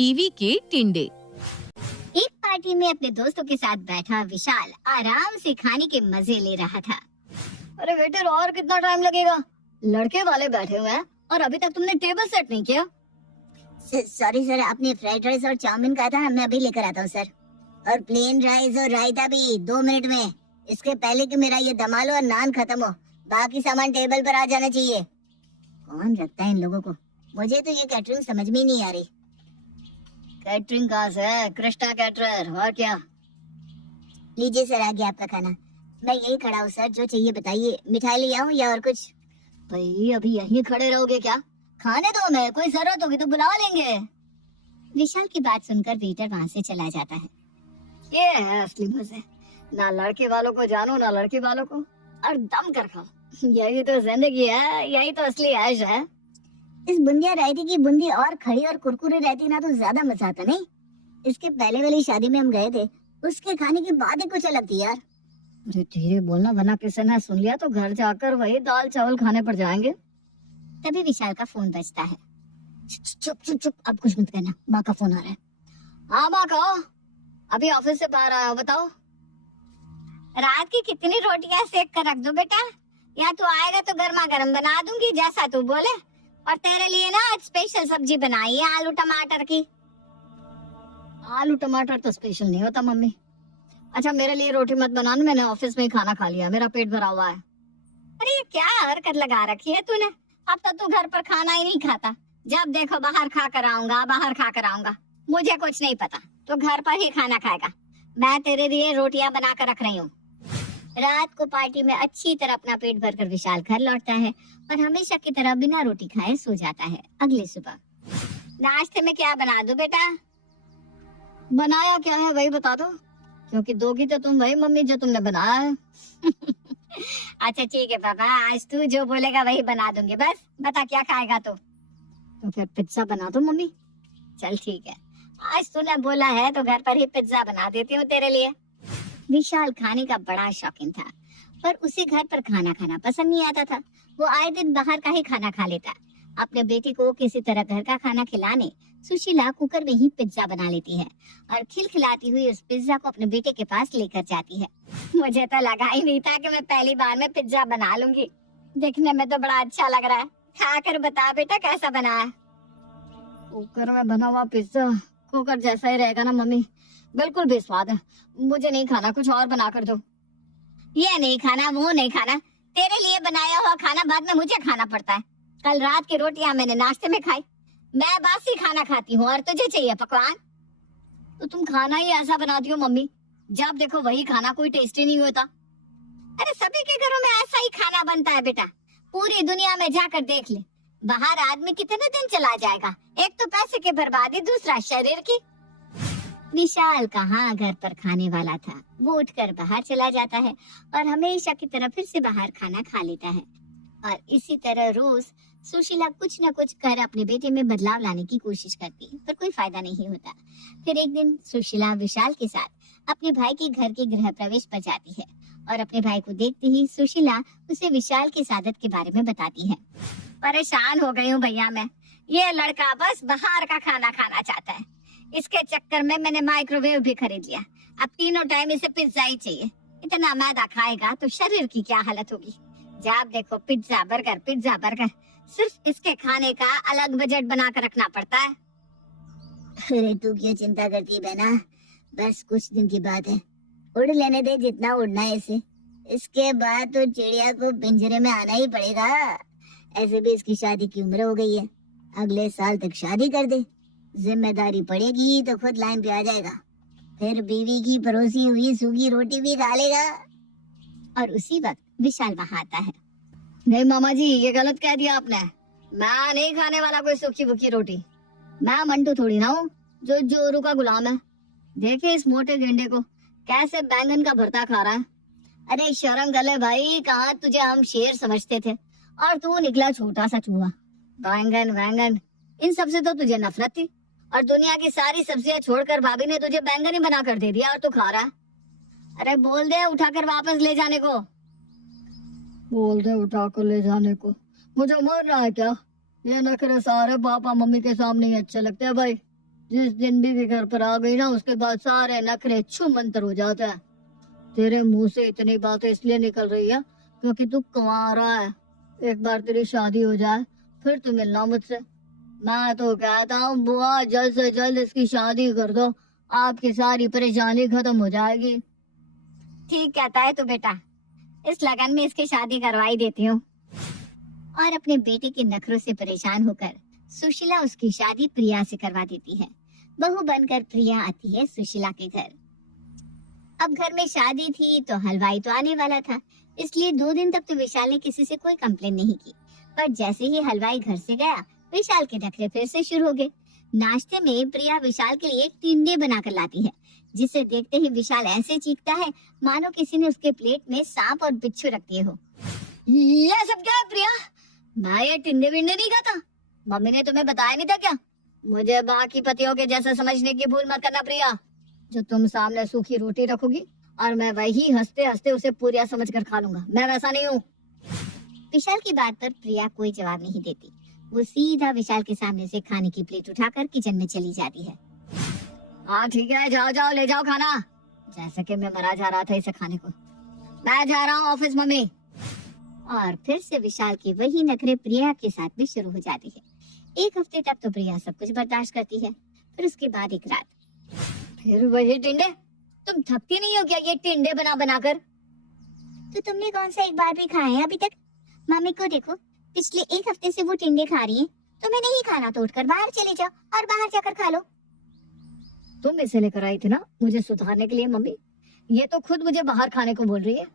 TV के टिंडे। एक party में अपने दोस्तों के साथ बैठा विशाल आराम से खाने के मजे ले रहा था। अरे वेटर, और कितना टाइम लगेगा? लड़के वाले बैठे हुए हैं और अभी तक तुमने टेबल सेट नहीं किया। सॉरी सर, आपने फ्राइड राइस और चाउमीन कहा था, मैं अभी लेकर आता हूँ सर। और प्लेन राइस और रायता भी 2 मिनट में। इसके पहले कि मेरा ये दमालो और नान खत्म हो, बाकी सामान टेबल पर आ जाना चाहिए। कौन रखता है इन लोगों को? मुझे तो ये कैटरिंग समझ में ही नहीं आ रही। कैटरिंग कहाँ से है? कृष्णा कैटरर। और क्या? लीजिए सर, आ गया आपका खाना। मैं यही खड़ा हूँ सर, जो चाहिए बताइए। मिठाई ले आऊँ या और कुछ? भाई अभी यहीं खड़े रहोगे क्या? खाने दो, मैं कोई जरूरत होगी तो बुला लेंगे। विशाल की बात सुनकर वेटर वहाँ से चला जाता है। ये है असली मजे, ना लड़के वालों को जानो ना लड़की वालों को, और दम कर खाओ। यही तो जिंदगी है, यही तो असली ऐश है। इस बुंदिया रायते की बूंदी और खड़ी और कुरकुरी रहती ना तो ज्यादा मजा आता नहीं। इसके पहले वाली शादी में हम गए थे, उसके खाने की बात ही कुछ अलग थी यार। अरे धीरे बोलना, वरना किसी ने सुन लिया तो घर जाकर वही दाल चावल खाने पड़ जाएंगे। तभी विशाल का फोन बजता है। चुप चुप चुप, अब कुछ मत कहना, माँ का फोन आ रहा है। हाँ माँ कहो, अभी ऑफिस से बाहर आया, बताओ। रात की कितनी रोटियां सेक कर रख दो बेटा, या तू आएगा तो गर्मा गर्म बना दूंगी जैसा तू बोले। और तेरे लिए ना आज स्पेशल सब्जी बनाई है, आलू टमाटर की। आलू टमाटर तो स्पेशल नहीं होता मम्मी। अच्छा मेरे लिए रोटी मत बनाना, मैंने ऑफिस में ही खाना खा लिया, मेरा पेट भरा हुआ है। अरे ये क्या हरकत लगा रखी है तूने? अब तो तू घर पर खाना ही नहीं खाता, जब देखो बाहर खा कर आऊंगा, बाहर खा कर आऊंगा। मुझे कुछ नहीं पता, तो घर पर ही खाना खाएगा। मैं तेरे लिए रोटियां बना कर रख रही हूँ। रात को पार्टी में अच्छी तरह अपना पेट भरकर विशाल घर लौटता है और हमेशा की तरह बिना रोटी खाए सो जाता है। अगली सुबह नाश्ते में क्या बना दूं बेटा? बनाया क्या है वही बता दो, क्योंकि दोगी तो तुम वही मम्मी जो तुमने बनाया है। अच्छा ठीक है पापा, आज तू जो बोलेगा वही बना दूंगी, बस बता क्या खाएगा तो फिर पिज्जा बना दो मम्मी। चल ठीक है, आज तूने बोला है तो घर पर ही पिज्जा बना देती हूँ तेरे लिए। विशाल खाने का बड़ा शौकीन था, पर उसे घर पर खाना खाना पसंद नहीं आता था। वो आए दिन बाहर का ही खाना खा लेता। अपने बेटे को किसी तरह घर का खाना खिलाने सुशीला कुकर में ही पिज्जा बना लेती है और खिलखिलाती हुई उस पिज्जा को अपने बेटे के पास लेकर जाती है। मुझे तो लगा ही नहीं था कि मैं पहली बार में पिज्जा बना लूंगी। देखने में तो बड़ा अच्छा लग रहा है, खाकर बता बेटा कैसा बना है। कुकर में बना हुआ पिज्जा कुकर जैसा ही रहेगा ना मम्मी, बिल्कुल बेस्वाद है। मुझे नहीं खाना, कुछ और बना कर दो। ये नहीं खाना, वो नहीं खाना, तेरे लिए बनाया हुआ खाना बाद में मुझे खाना पड़ता है। कल रात की रोटियां मैंने नाश्ते में खाई, मैं बासी खाना खाती हूँ और तुझे चाहिए पकवान। तो तुम खाना ही ऐसा बनाती हो मम्मी, जब देखो वही खाना, कोई टेस्टी नहीं होता। अरे सभी के घरों में ऐसा ही खाना बनता है बेटा, पूरी दुनिया में जाकर देख ले। बाहर आदमी कितने दिन चला जाएगा, एक तो पैसे की बर्बादी, दूसरा शरीर की। विशाल कहाँ घर पर खाने वाला था, वो उठकर बाहर चला जाता है और हमेशा की तरह फिर से बाहर खाना खा लेता है। और इसी तरह रोज सुशीला कुछ न कुछ कर अपने बेटे में बदलाव लाने की कोशिश करती, पर कोई फायदा नहीं होता। फिर एक दिन सुशीला विशाल के साथ अपने भाई के घर के गृह प्रवेश पर जाती है और अपने भाई को देखते ही सुशीला उसे विशाल की आदत के बारे में बताती है। परेशान हो गई हूँ भैया मैं, ये लड़का बस बाहर का खाना खाना चाहता है। इसके चक्कर में मैंने माइक्रोवेव भी खरीद लिया, अब तीनों टाइम इसे पिज्जा ही चाहिए। इतना मैदा खाएगा तो शरीर की क्या हालत होगी। जब देखो पिज्जा बर्गर पिज्जा बर्गर, सिर्फ इसके खाने का अलग बजट बना कर रखना पड़ता है। अरे तू क्यों चिंता करती है बहना, बस कुछ दिन की बात है, उड़ लेने दे जितना उड़ना है इसे। इसके बाद तो चिड़िया को पिंजरे में आना ही पड़ेगा। ऐसे भी इसकी शादी की उम्र हो गई है, अगले साल तक शादी कर दे, जिम्मेदारी पड़ेगी तो खुद लाइन पे आ जाएगा, फिर बीवी की परोसी हुई सूखी रोटी भी खा लेगा। और उसी वक्त विशाल वहाँ आता है। नहीं मामा जी, ये गलत कह दिया आपने, मैं नहीं खाने वाला कोई सूखी भूखी रोटी। मैं मंटू थोड़ी ना हूँ जो जोरू का गुलाम है। देखिए इस मोटे गेंडे को कैसे बैंगन का भरता खा रहा है। अरे शर्म गले भाई, कहाँ तुझे हम शेर समझते थे और तू निकला छोटा सा चूहा। बैंगन वैंगन इन सब से तो तुझे नफरत थी, और दुनिया की सारी सब्जियां छोड़कर भाभी ने तुझे बैंगन ही बना कर दे दिया और तू खा रहा है। अरे बोल दे उठाकर वापस ले जाने को, बोल दे उठाकर ले जाने को। मुझे मरना है क्या? ये नखरे सारे पापा मम्मी के सामने ही अच्छे लगते हैं भाई। जिस दिन बीवी घर पर आ गई ना, उसके बाद सारे नखरे छू मंतर हो जाते हैं। तेरे मुंह से इतनी बातें इसलिए निकल रही है क्योंकि तू कुंवारा है। एक बार तेरी शादी हो जाए फिर तू मिलना मुझसे। मैं तो कहता हूँ बुआ, जल्द से जल्द इसकी शादी कर दो, आपकी सारी परेशानी खत्म हो जाएगी। ठीक कहता है तू बेटा, इस लगन में इसकी शादी करवाई देती हूँ। और अपने बेटे के नखरों से परेशान होकर सुशीला उसकी शादी प्रिया से करवा देती है। बहू बनकर प्रिया आती है सुशीला के घर। अब घर में शादी थी तो हलवाई तो आने वाला था, इसलिए 2 दिन तक तो विशाल ने किसी से कोई कंप्लेन नहीं की। पर जैसे ही हलवाई घर से गया, विशाल के नखरे फिर से शुरू हो गए। नाश्ते में प्रिया विशाल के लिए टिंडे बनाकर लाती है, जिसे देखते ही विशाल ऐसे चीखता है मानो किसी ने उसके प्लेट में सांप और बिच्छू रख दिए हो। ये सब क्या है प्रिया? मैं ये टिंडे विंडे नहीं खाता। मम्मी ने तुम्हें बताया नहीं था क्या? मुझे बाकी पतियों के जैसा समझने की भूल मत करना प्रिया। जो तुम सामने सूखी रोटी रखोगी और मैं वही हंसते हंसते उसे पूरिया समझकर खा लूंगा, मैं वैसा नहीं हूँ। विशाल की बात पर प्रिया कोई जवाब नहीं देती। वो सीधा विशाल के सामने से खाने की प्लेट उठाकर किचन में चली जाती है। हाँ ठीक है, जाओ जाओ ले जाओ खाना। जैसे कि मैं मरा जा रहा था इसे खाने को। मैं जा रहा हूँ ऑफिस मम्मी। और फिर से विशाल की वही नखरे प्रिया के साथ भी शुरू हो जाती है। 1 हफ्ते तक तो प्रिया सब कुछ बर्दाश्त करती है, फिर उसके बाद एक रात फिर वही टिंडे। तुम थकती नहीं हो क्या ये टिंडे बना बनाकर? तो तुमने कौन सा एक बार भी खाए हैं अभी तक? मम्मी को देखो, पिछले 1 हफ्ते से वो टिंडे खा रही है। तुम्हें नहीं खाना तो उठकर बाहर चले जाओ और बाहर जाकर खा लो। तुम इसे लेकर आई थी ना मुझे सुधारने के लिए मम्मी, ये तो खुद मुझे बाहर खाने को बोल रही है।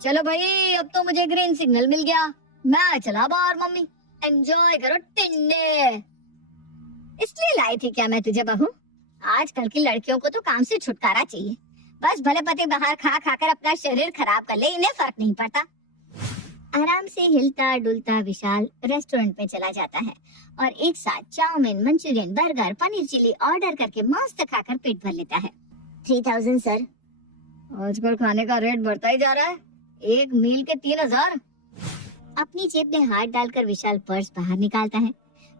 चलो भाई, अब तो मुझे ग्रीन सिग्नल मिल गया, मैं चला बाहर। मम्मी एंजॉय करो टिंडे। इसलिए लाई थी क्या मैं तुझे बहू? आजकल की लड़कियों को तो काम से छुटकारा चाहिए। बस भले पति बाहर खा खाकर अपना शरीर खराब कर ले, इन्हें फर्क नहीं पड़ता। आराम से हिलता डुलता विशाल रेस्टोरेंट में चला जाता है और एक साथ chow mein, Manchurian, burger, paneer chilli order करके मस्त खाकर पेट भर लेता है। 3000 सर। आजकल खाने का रेट बढ़ता ही जा रहा है, एक मील के 3000। अपनी जेब में हाथ डालकर विशाल पर्स बाहर निकालता है।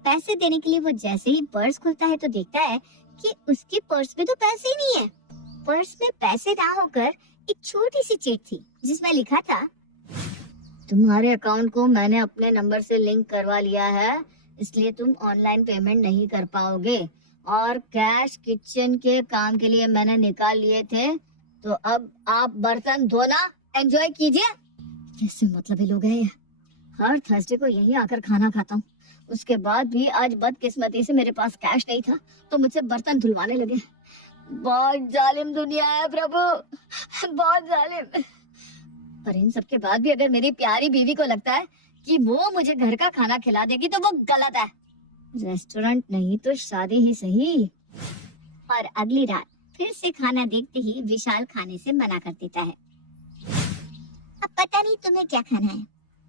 पैसे देने के लिए वो जैसे ही पर्स खोलता है तो देखता है कि उसके पर्स में तो पैसे ही नहीं है। पर्स में पैसे ना होकर एक छोटी सी चेक थी जिसमें लिखा था, तुम्हारे अकाउंट को मैंने अपने नंबर से लिंक करवा लिया है, इसलिए तुम ऑनलाइन पेमेंट नहीं कर पाओगे, और कैश किचन के काम के लिए मैंने निकाल लिए थे, तो अब आप बर्तन धोना एंजॉय कीजिए। कैसे मतलब लोग हैं। हर थर्सडे को यहीं आकर खाना खाता हूँ, उसके बाद भी आज बदकिस्मती से मेरे पास कैश नहीं था तो मुझसे बर्तन धुलवाने लगे। बहुत जालिम दुनिया है प्रभु, बहुत जालिम। पर इन सब के बाद भी अगर मेरी प्यारी बीवी को लगता है कि वो मुझे घर का खाना खिला देगी तो वो गलत है। रेस्टोरेंट नहीं तो शादी ही सही। और अगली रात फिर से खाना देखते ही विशाल खाने से मना कर देता है। अब पता नहीं तुम्हें क्या खाना है,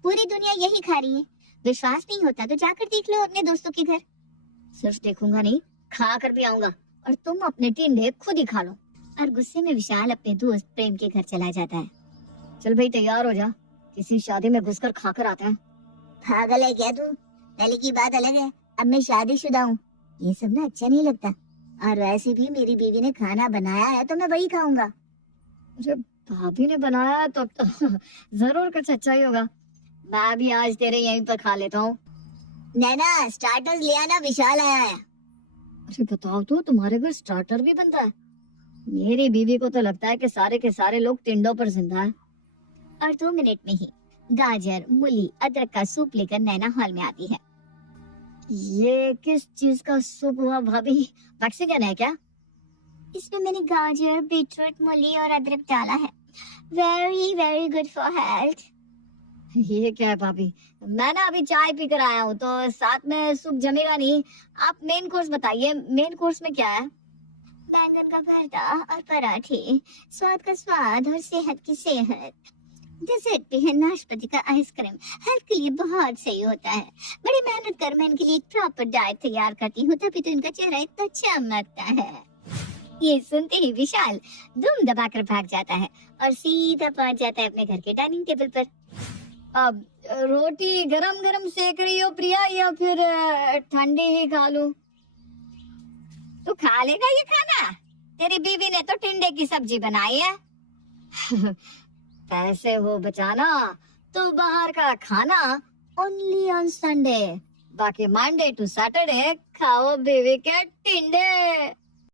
पूरी दुनिया यही खा रही है। विश्वास नहीं होता तो जाकर देख लो अपने दोस्तों के घर। सिर्फ देखूंगा नहीं, खा कर भी आऊंगा, और तुम अपने टिंडे खुद ही खा लो। और गुस्से में विशाल अपने दोस्त प्रेम के घर चला जाता है। चल भाई तैयार हो जा, किसी शादी में घुसकर खाकर आते हैं। पागल है क्या तू? पहले की बात अलग है, अब मैं शादीशुदा हूँ, ये सब ना अच्छा नहीं लगता। और वैसे भी मेरी बीवी ने खाना बनाया है तो मैं वही खाऊंगा। अरे भाभी ने बनाया तो जरूर कुछ अच्छा ही होगा। मैं भी आज तेरे यहीं पर खा लेता हूँ। नैना स्टार्टर्स ले आना, विशाल आया है। अरे बताओ तो, तुम्हारे घर स्टार्टर भी बनता है? मेरी बीवी को तो लगता है कि सारे के सारे लोग टिंडों पर जिंदा है। और 2 मिनट में ही गाजर, मूली, अदरक का सूप लेकर नैना हॉल में आती है। ये किस चीज का सूप हुआ भाभी? मैक्सिकन है क्या? इसमें मैंने गाजर, बीटरूट, मूली और अदरक डाला है। Very very good for health. ये क्या है भाभी? मैं ना अभी चाय पी कर आया हूँ तो साथ में सूप जमेगा नहीं। आप मेन कोर्स बताइए, मेन कोर्स में क्या है? बैंगन का भरता और पराठे, स्वाद का स्वाद और सेहत की सेहत। डेजर्ट पे है नाशपाती का आइसक्रीम, हेल्थ के लिए बहुत सही होता है। बड़ी मेहनत कर मैं इनके लिए एक प्रॉपर डाइट तैयार करती हूँ, तभी तो इनका चेहरा इतना चमकता है। ये सुनते ही विशाल दुम दबाकर भाग जाता है और सीधा पहुंच जाता है अपने घर के डाइनिंग टेबल पर। अब रोटी गरम गरम सेक रही हो प्रिया, या फिर ठंडी ही खा लूं? तू खा लेगा ये खाना? तेरी बीवी ने तो टिंडे की सब्जी बनाई है। पैसे हो बचाना तो बाहर का खाना ओनली ऑन संडे, बाकी मंडे टू सैटरडे खाओ बीवी के टिंडे।